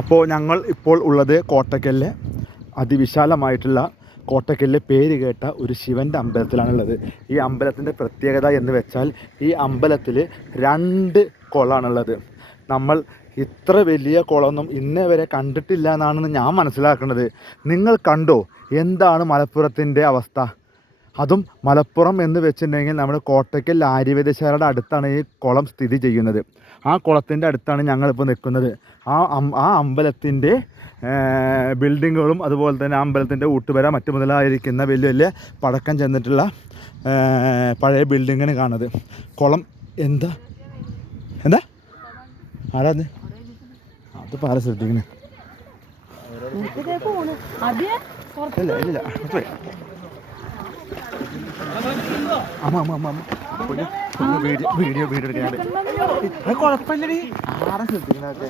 അപ്പോൾ ഞങ്ങൾ ഇപ്പോൾ ഉള്ളത് കോട്ടക്കലിലെ അതിവിശാലമായിട്ടുള്ള കോട്ടക്കലിലെ പേര് കേട്ട ഒരു ശിവൻ്റെ അമ്പലത്തിലാണുള്ളത്. ഈ അമ്പലത്തിൻ്റെ പ്രത്യേകത എന്ന് വെച്ചാൽ ഈ അമ്പലത്തിൽ 2 കുളമാണുള്ളത്. നമ്മൾ ഇത്ര വലിയ കുളമൊന്നും ഇന്നേ വരെ കണ്ടിട്ടില്ല എന്നാണ് ഞാൻ മനസ്സിലാക്കുന്നത്. നിങ്ങൾ കണ്ടോ എന്താണ് മലപ്പുറത്തിൻ്റെ അവസ്ഥ? അതും മലപ്പുറം എന്ന് വെച്ചിട്ടുണ്ടെങ്കിൽ നമ്മുടെ കോട്ടക്കൽ ആര്യവൈദ്യശാലയുടെ അടുത്താണ് ഈ കുളം സ്ഥിതി ചെയ്യുന്നത്. ആ കുളത്തിൻ്റെ അടുത്താണ് ഞങ്ങളിപ്പോൾ നിൽക്കുന്നത്. ആ അമ്പലത്തിൻ്റെ ബിൽഡിങ്ങുകളും അതുപോലെ തന്നെ അമ്പലത്തിൻ്റെ ഊട്ടുപുര മറ്റു മുതലായിരിക്കുന്ന വലിയ വലിയ പഴക്കം ചെന്നിട്ടുള്ള പഴയ ബിൽഡിങ്ങിന് കാണുന്നത്. കുളം എന്താ ആരാത്? അതിപ്പോൾ ആരാ ശ്രദ്ധിക്കണേ? ഇല്ല വീഡിയോ എടുക്കാണ്ട് കുഴപ്പമില്ലടി. ആരാ ശ്രദ്ധിക്കണൊക്കെ?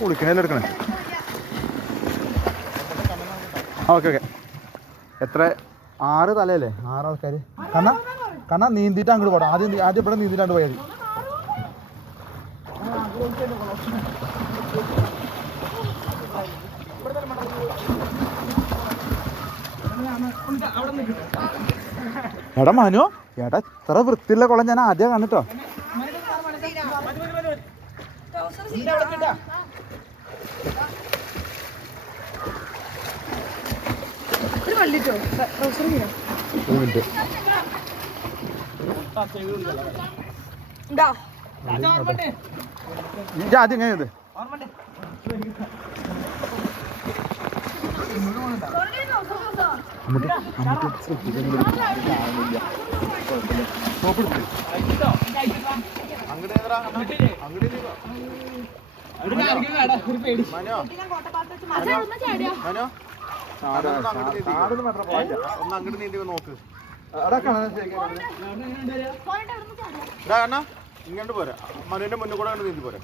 കുളിക്കണേലും എടുക്കണേ. ഓക്കെ എത്ര 6 തലയല്ലേ? 6 ആൾക്കാർ. കണ്ണ നീന്തിയിട്ട് അങ്ങോട്ട് പോടാം. ആദ്യം ഇവിടെ നീന്തിട്ടാണ്ട് പോയാൽ മതി. എടാ മനു, എടാ ഇത്ര വൃത്തിയുള്ള കുളം ഞാൻ ആദ്യം കണ്ടിട്ടോ. ആദ്യം എങ്ങനെയത്? അങ്ങോട്ട് നീന്തി നോക്ക്. ഇങ്ങോട്ട് പോരാ. മനുവിന്റെ മുന്നിൽ കൂടെ നീന്തി പോരാ.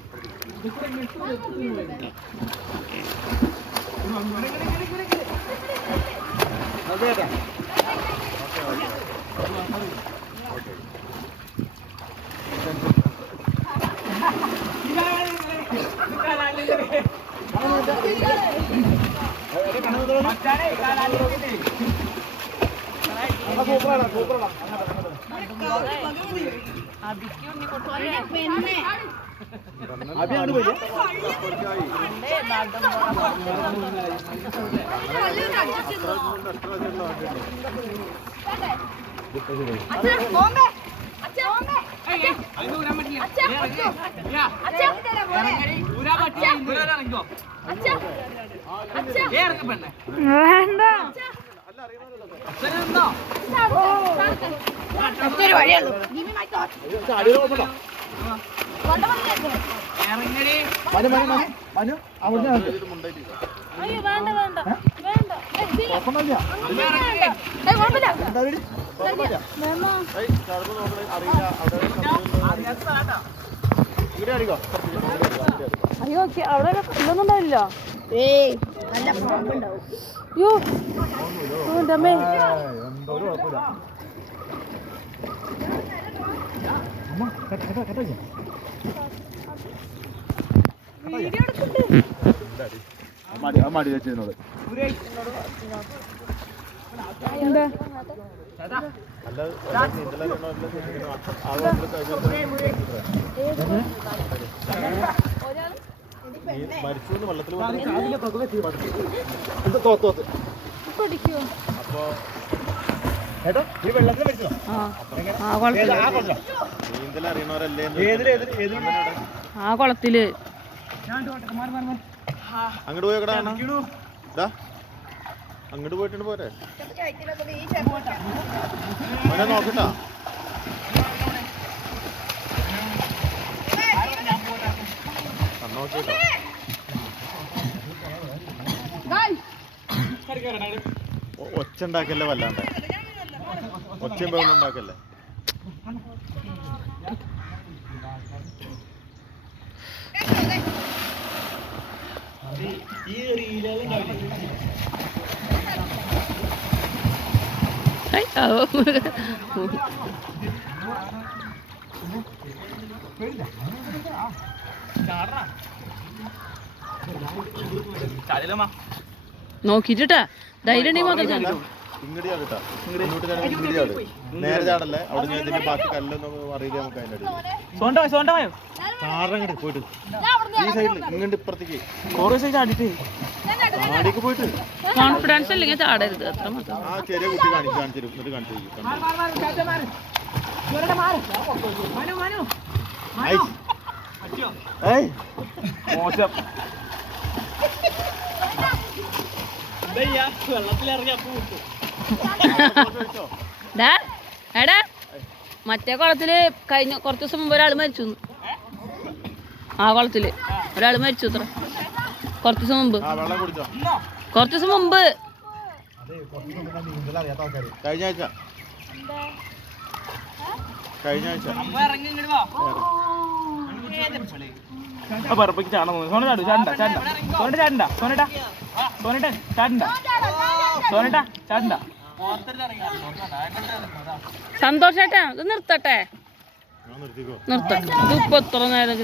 അയ്യോ അവിടെ കല്ലൊന്നും ഉണ്ടാവില്ല. അയ്യോ എൻ്റെ അമ്മേ. മടി വെച്ചതിനോട് എന്താ മരിച്ചു വെള്ളത്തിൽ നീന്തൽ അറിയണവരല്ലേ? ആ കുളത്തില് അങ്ങോട്ട് പോയക്കടാ. അങ്ങോട്ട് പോയിട്ടുണ്ട് പോരെ. മോനെ നോക്കട്ടാ. നോക്കിട്ടോ. ഒച്ച ഉണ്ടാക്കല്ലേ, വല്ലാണ്ട് ഒച്ചയും ബഹളം ഉണ്ടാക്കല്ലേ. ഐ, അതോ. നോക്കിട്ടാ ധൈര്യം ഉണ്ടെങ്കിൽ മാത്രം ചാടിക്കോ. ഇങ്ങടിയാ കേട്ടാ ഇങ്ങടിയാട് നേരെ ചാടല്ലേ അവിടെ ഞാൻ ഇതിന്റെ ബാക്കി കല്ലൊന്നും അറിയില്ല നമുക്ക് അതിന്റെ അടിയിൽ ചാറങ്ങട് പോയിട്ട് ഈ സൈഡിൽ ഇങ്ങോട്ട് ഇപ്പുറത്തേക്ക് ആടിക്ക് പോയിട്ട് കോൺഫിഡൻസ് ഇല്ലെങ്കിൽ ചാടരുത് അത്ര മാത്രം. ആ ചെറിയ കുട്ടി കാണിച്ചു എന്നിട്ട് കാണിച്ചു മോശം ഡാ എടാ മറ്റേ കുളത്തില് കഴിഞ്ഞ കുറച്ച് ദിവസം മുമ്പ് ഒരാൾ മരിച്ചു. ആ കുളത്തില് ഒരാൾ മരിച്ചു അത്ര കുറച്ച് ദിവസം മുമ്പ്. വെള്ളം കുടിച്ചോ കുറച്ച് ദിവസം മുമ്പ് കഴിഞ്ഞ ആഴ്ച പറപ്പയ്ക്ക് ചാടാൻ പോകുന്നു. സോന ചാടു ചാടണ്ട ചാടണ്ട സോനട്ട ചാടണ്ട സോനട്ട സോനട്ട ചാടണ്ട സോനട്ട ചാടണ്ട. സന്തോഷേട്ടാ ഇത് നിർത്തട്ടെ നിർത്താം ഇത് ഇപ്പൊ എത്ര നേരം